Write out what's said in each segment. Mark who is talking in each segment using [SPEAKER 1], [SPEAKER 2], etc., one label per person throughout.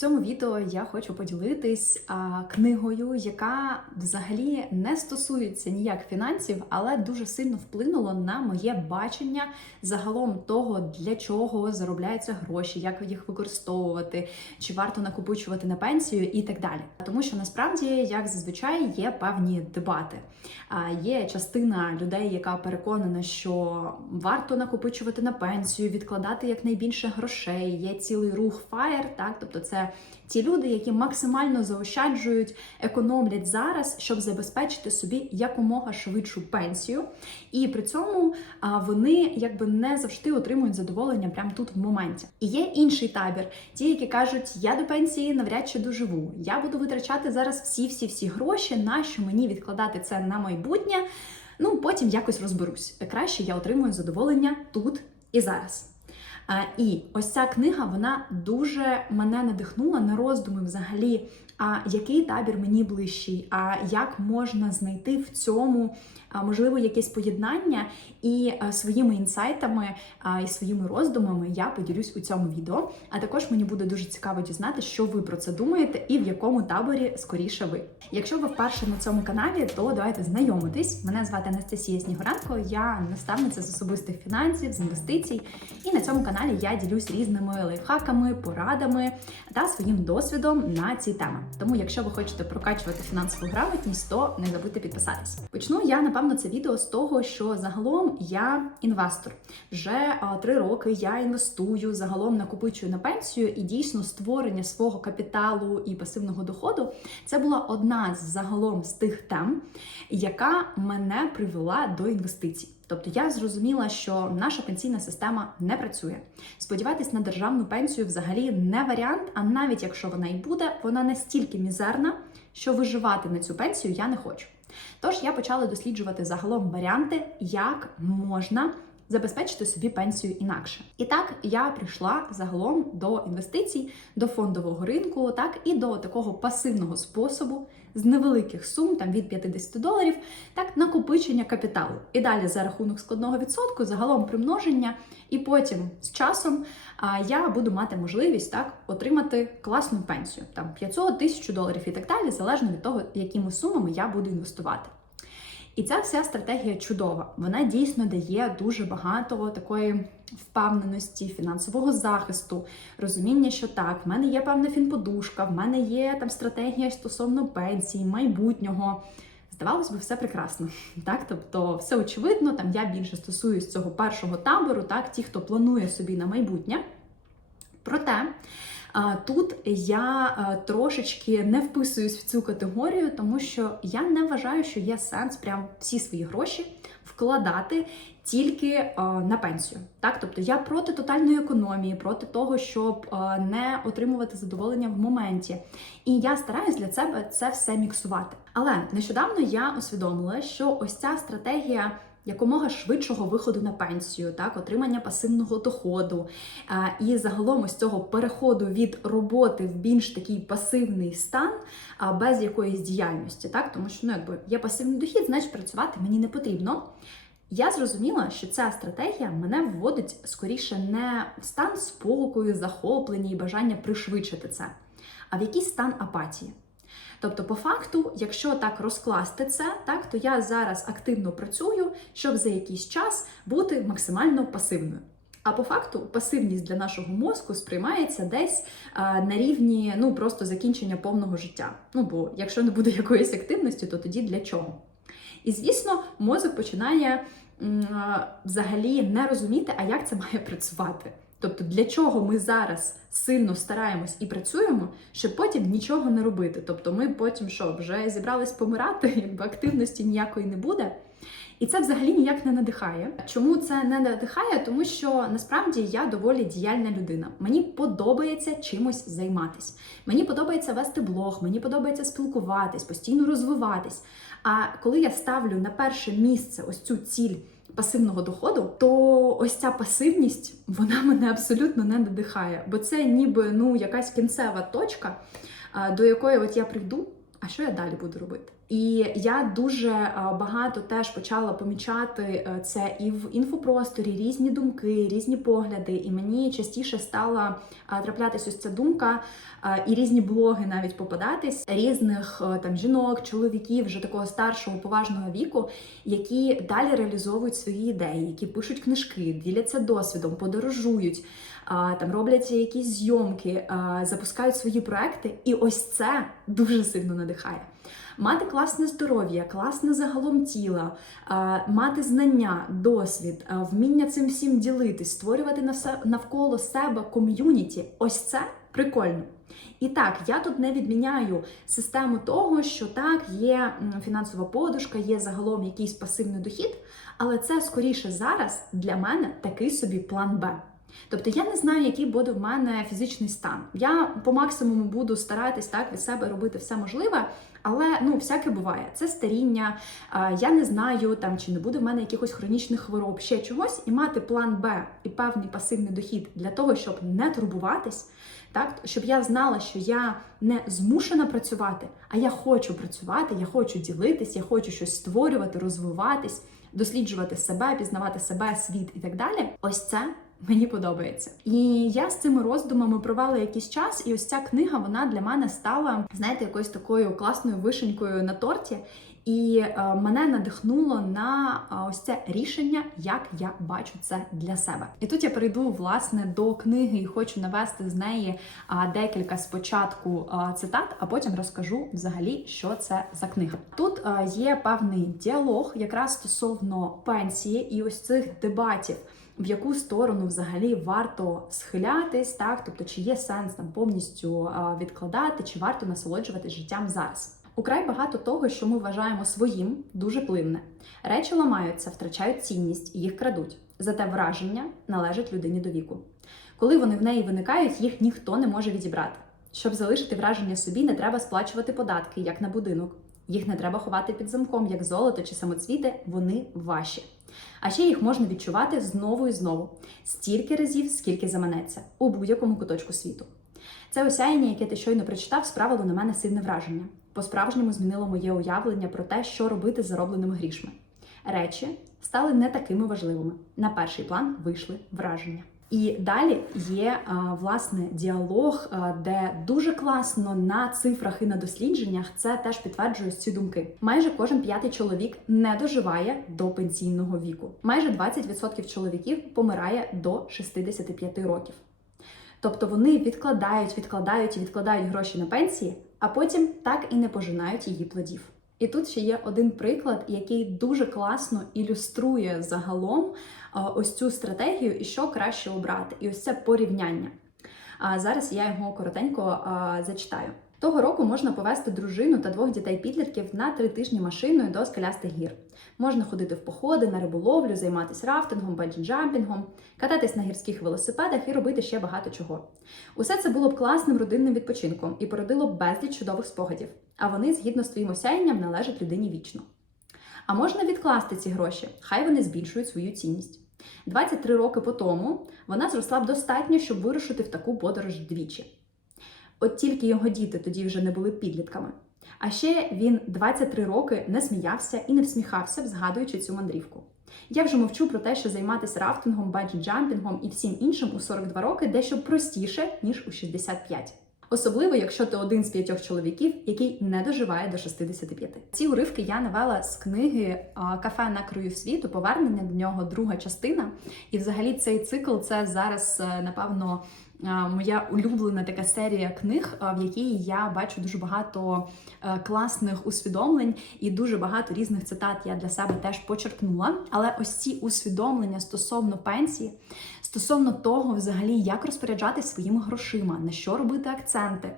[SPEAKER 1] цьому відео я хочу поділитись а, книгою, яка взагалі не стосується ніяк фінансів, але дуже сильно вплинуло на моє бачення загалом того, для чого заробляються гроші, як їх використовувати, чи варто накопичувати на пенсію і так далі. Тому що насправді, як зазвичай, є певні дебати. А є частина людей, яка переконана, що варто накопичувати на пенсію, відкладати якнайбільше грошей. Є цілий рух FIRE, так тобто це ті люди, які максимально заощаджують, економлять зараз, щоб забезпечити собі якомога швидшу пенсію, і при цьому вони якби не завжди отримують задоволення прямо тут в моменті. І є інший табір, ті, які кажуть, я до пенсії навряд чи доживу. Я буду витрачати зараз всі-всі всі гроші, нащо мені відкладати це на майбутнє. Ну потім якось розберусь. Краще я отримую задоволення тут і зараз. І ось ця книга вона дуже мене надихнула на роздуми взагалі. А який табір мені ближчий? А як можна знайти в цьому можливо якесь поєднання? І своїми інсайтами і своїми роздумами я поділюсь у цьому відео. А також мені буде дуже цікаво дізнати, що ви про це думаєте, і в якому таборі скоріше ви. Якщо ви вперше на цьому каналі, то давайте знайомитись. Мене звати Анастасія Снігуренко, я наставниця з особистих фінансів, з інвестицій. І на цьому каналі я ділюсь різними лайфхаками, порадами та своїм досвідом на ці теми. Тому, якщо ви хочете прокачувати фінансову грамотність, то не забудьте підписатись. Почну я напевно це відео з того, що загалом я інвестор. Вже три роки я інвестую, загалом накопичую на пенсію, і дійсно створення свого капіталу і пасивного доходу це була одна з загалом з тих тем, яка мене привела до інвестицій. Тобто я зрозуміла, що наша пенсійна система не працює. Сподіватись на державну пенсію взагалі не варіант, а навіть якщо вона і буде, вона настільки мізерна, що виживати на цю пенсію я не хочу. Тож я почала досліджувати загалом варіанти, як можна забезпечити собі пенсію інакше. І так я прийшла загалом до інвестицій, до фондового ринку, так і до такого пасивного способу з невеликих сум, там від 50 доларів, так накопичення капіталу. І далі за рахунок складного відсотку, загалом примноження, і потім з часом я буду мати можливість так отримати класну пенсію, там 500 тисяч доларів і так далі, залежно від того, якими сумами я буду інвестувати. І ця вся стратегія чудова. Вона дійсно дає дуже багато такої впевненості, фінансового захисту, розуміння, що так, в мене є певна фінподушка, в мене є там стратегія стосовно пенсії, майбутнього. Здавалось би, все прекрасно. Так, тобто, все очевидно, там я більше стосуюсь цього першого табору, так, ті, хто планує собі на майбутнє. Проте. Тут я трошечки не вписуюсь в цю категорію, тому що я не вважаю, що є сенс прям всі свої гроші вкладати тільки на пенсію. Так, тобто я проти тотальної економії, проти того, щоб не отримувати задоволення в моменті. І я стараюсь для себе це все міксувати. Але нещодавно я усвідомила, що ось ця стратегія якомога швидшого виходу на пенсію, так, отримання пасивного доходу і загалом ось цього переходу від роботи в більш такий пасивний стан без якоїсь діяльності, так, тому що ну, якби є пасивний дохід, значить працювати мені не потрібно. Я зрозуміла, що ця стратегія мене вводить скоріше не в стан спокою, захоплення і бажання пришвидшити це, а в якийсь стан апатії. Тобто, по факту, якщо так розкласти це, так то я зараз активно працюю, щоб за якийсь час бути максимально пасивною. А по факту пасивність для нашого мозку сприймається десь а, на рівні ну просто закінчення повного життя. Ну бо якщо не буде якоїсь активності, то тоді для чого? І звісно, мозок починає м, взагалі не розуміти, а як це має працювати. Тобто, для чого ми зараз сильно стараємось і працюємо, щоб потім нічого не робити. Тобто, ми потім що, вже зібрались помирати, якби активності ніякої не буде. І це взагалі ніяк не надихає. Чому це не надихає? Тому що насправді я доволі діяльна людина. Мені подобається чимось займатись. Мені подобається вести блог, мені подобається спілкуватись, постійно розвиватись. А коли я ставлю на перше місце ось цю ціль пасивного доходу, то ось ця пасивність вона мене абсолютно не надихає, бо це ніби ну якась кінцева точка, до якої от я прийду. А що я далі буду робити? І я дуже е, багато теж почала помічати е, це і в інфопросторі різні думки, різні погляди. І мені частіше стала е, траплятись ось ця думка, і різні блоги навіть попадатись різних там жінок, чоловіків, вже такого старшого поважного віку, які далі реалізовують свої ідеї, які пишуть книжки, діляться досвідом, подорожують, там роблять якісь зйомки, запускають свої проекти. І ось це дуже сильно надихає. Мати класне здоров'я, класне загалом тіло, мати знання, досвід, вміння цим всім ділитись, створювати навколо себе ком'юніті. Ось це прикольно. І так, я тут не відміняю систему того, що так, є фінансова подушка, є загалом якийсь пасивний дохід, але це скоріше зараз для мене такий собі план Б. Тобто я не знаю, який буде в мене фізичний стан. Я по максимуму буду старатись так від себе робити все можливе, але ну всяке буває. Це старіння. Я не знаю там чи не буде в мене якихось хронічних хвороб, ще чогось, і мати план Б і певний пасивний дохід для того, щоб не турбуватись. Так, щоб я знала, що я не змушена працювати, а я хочу працювати, я хочу ділитись, я хочу щось створювати, розвиватись, досліджувати себе, пізнавати себе, світ і так далі. Ось це мені подобається. І я з цими роздумами провела якийсь час, і ось ця книга вона для мене стала, знаєте, якоюсь такою класною вишенькою на торті. І е, мене надихнуло на е, ось це рішення, як я бачу це для себе. І тут я перейду власне до книги і хочу навести з неї а, декілька спочатку а, цитат, а потім розкажу взагалі, що це за книга. Тут а, є певний діалог, якраз стосовно пенсії і ось цих дебатів. В яку сторону взагалі варто схилятись, так тобто, чи є сенс там повністю відкладати, чи варто насолоджуватись життям зараз? Украй багато того, що ми вважаємо своїм, дуже плинне. Речі ламаються, втрачають цінність, їх крадуть. Зате враження належать людині до віку. Коли вони в неї виникають, їх ніхто не може відібрати. Щоб залишити враження собі, не треба сплачувати податки, як на будинок. Їх не треба ховати під замком, як золото чи самоцвіти, вони ваші. А ще їх можна відчувати знову і знову, стільки разів, скільки заманеться, у будь-якому куточку світу. Це осяяння, яке ти щойно прочитав, справило на мене сильне враження. По-справжньому змінило моє уявлення про те, що робити з заробленими грішми. Речі стали не такими важливими. На перший план вийшли враження. І далі є а, власне діалог, а, де дуже класно на цифрах і на дослідженнях це теж підтверджує ці думки. Майже кожен п'ятий чоловік не доживає до пенсійного віку. Майже 20% чоловіків помирає до 65 років. Тобто вони відкладають, відкладають і відкладають гроші на пенсії, а потім так і не пожинають її плодів. І тут ще є один приклад, який дуже класно ілюструє загалом ось цю стратегію і що краще обрати. І ось це порівняння. А зараз я його коротенько зачитаю. Того року можна повезти дружину та двох дітей-підлітків на три тижні машиною до скелястих гір. Можна ходити в походи, на риболовлю, займатися рафтингом, банджі-джампінгом, кататись на гірських велосипедах і робити ще багато чого. Усе це було б класним родинним відпочинком і породило б безліч чудових спогадів, а вони, згідно з твоїм осяянням, належать людині вічно. А можна відкласти ці гроші, хай вони збільшують свою цінність. 23 роки по тому вона зросла б достатньо, щоб вирушити в таку подорож двічі. От тільки його діти тоді вже не були підлітками. А ще він 23 роки не сміявся і не всміхався, згадуючи цю мандрівку. Я вже мовчу про те, що займатися рафтингом, банджі-джампінгом і всім іншим у 42 роки дещо простіше, ніж у 65. Особливо, якщо ти один з п'ятьох чоловіків, який не доживає до 65. Ці уривки я навела з книги Кафе на краю світу, повернення до нього, друга частина. І взагалі цей цикл це зараз, е, напевно, моя улюблена така серія книг, в якій я бачу дуже багато е, класних усвідомлень і дуже багато різних цитат я для себе теж почерпнула. Але ось ці усвідомлення стосовно пенсії, стосовно того, взагалі, як розпоряджатися своїми грошима, на що робити акценти,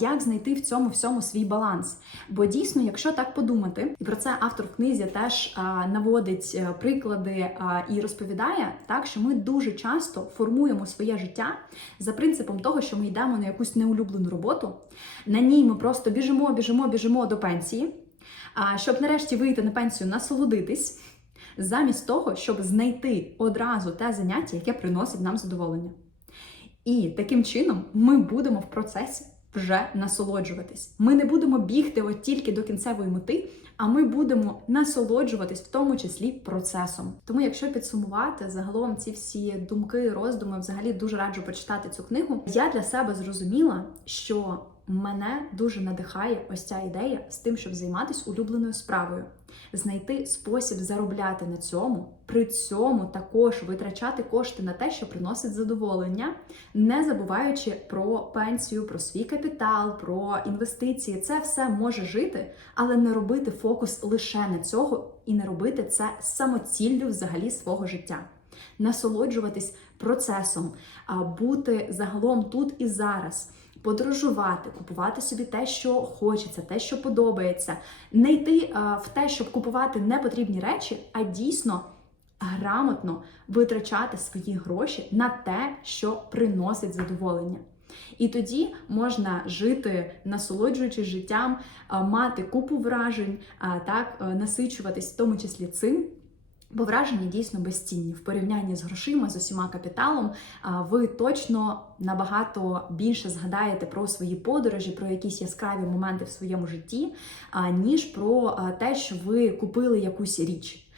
[SPEAKER 1] як знайти в цьому всьому свій баланс. Бо дійсно, якщо так подумати, і про це автор в книзі теж наводить е, приклади і розповідає, так що ми дуже часто формуємо своє життя за принципом того, що ми йдемо на якусь неулюблену роботу. На ній ми просто біжимо, біжимо, біжимо до пенсії. Щоб нарешті вийти на пенсію, насолодитись, замість того, щоб знайти одразу те заняття, яке приносить нам задоволення. І таким чином ми будемо в процесі вже насолоджуватись. Ми не будемо бігти от тільки до кінцевої мети, а ми будемо насолоджуватись, в тому числі процесом. Тому, якщо підсумувати загалом ці всі думки, роздуми, взагалі дуже раджу почитати цю книгу. Я для себе зрозуміла, що мене дуже надихає ось ця ідея з тим, щоб займатися улюбленою справою, знайти спосіб заробляти на цьому, при цьому також витрачати кошти на те, що приносить задоволення, не забуваючи про пенсію, про свій капітал, про інвестиції. Це все може жити, але не робити фокус лише на цього і не робити це самоціллю взагалі свого життя. Насолоджуватись процесом, а бути загалом тут і зараз. Подорожувати, купувати собі те, що хочеться, те, що подобається, не йти а, в те, щоб купувати непотрібні речі, а дійсно грамотно витрачати свої гроші на те, що приносить задоволення. І тоді можна жити, насолоджуючись життям, мати купу вражень, так е, насичуватись в тому числі цим. Бо враження дійсно безцінні в порівнянні з грошима, з усіма капіталом. Ви точно набагато більше згадаєте про свої подорожі, про якісь яскраві моменти в своєму житті, ніж про те, що ви купили якусь річ.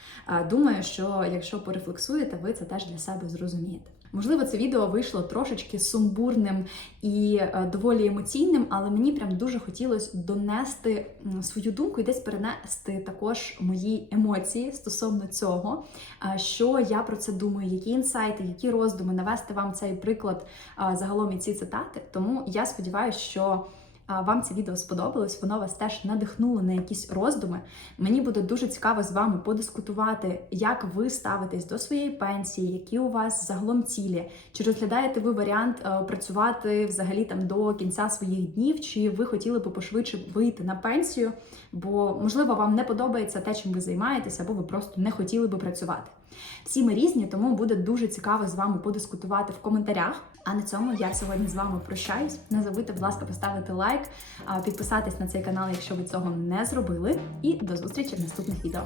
[SPEAKER 1] Думаю, що якщо порефлексуєте, ви це теж для себе зрозумієте. Можливо, це відео вийшло трошечки сумбурним і е, доволі емоційним, але мені прям дуже хотілося донести свою думку і десь перенести також мої емоції стосовно цього, що я про це думаю, які інсайти, які роздуми, навести вам цей приклад загалом і ці цитати. Тому я сподіваюся, що. Вам це відео сподобалось, воно вас теж надихнуло на якісь роздуми. Мені буде дуже цікаво з вами подискутувати, як ви ставитесь до своєї пенсії, які у вас загалом цілі. Чи розглядаєте ви варіант е, працювати взагалі там до кінця своїх днів, чи ви хотіли би пошвидше вийти на пенсію? Бо можливо вам не подобається те, чим ви займаєтеся, або ви просто не хотіли би працювати. Всі ми різні, тому буде дуже цікаво з вами подискутувати в коментарях. А на цьому я сьогодні з вами прощаюсь. Не забудьте, будь ласка, поставити лайк, підписатись на цей канал, якщо ви цього не зробили. І до зустрічі в наступних відео.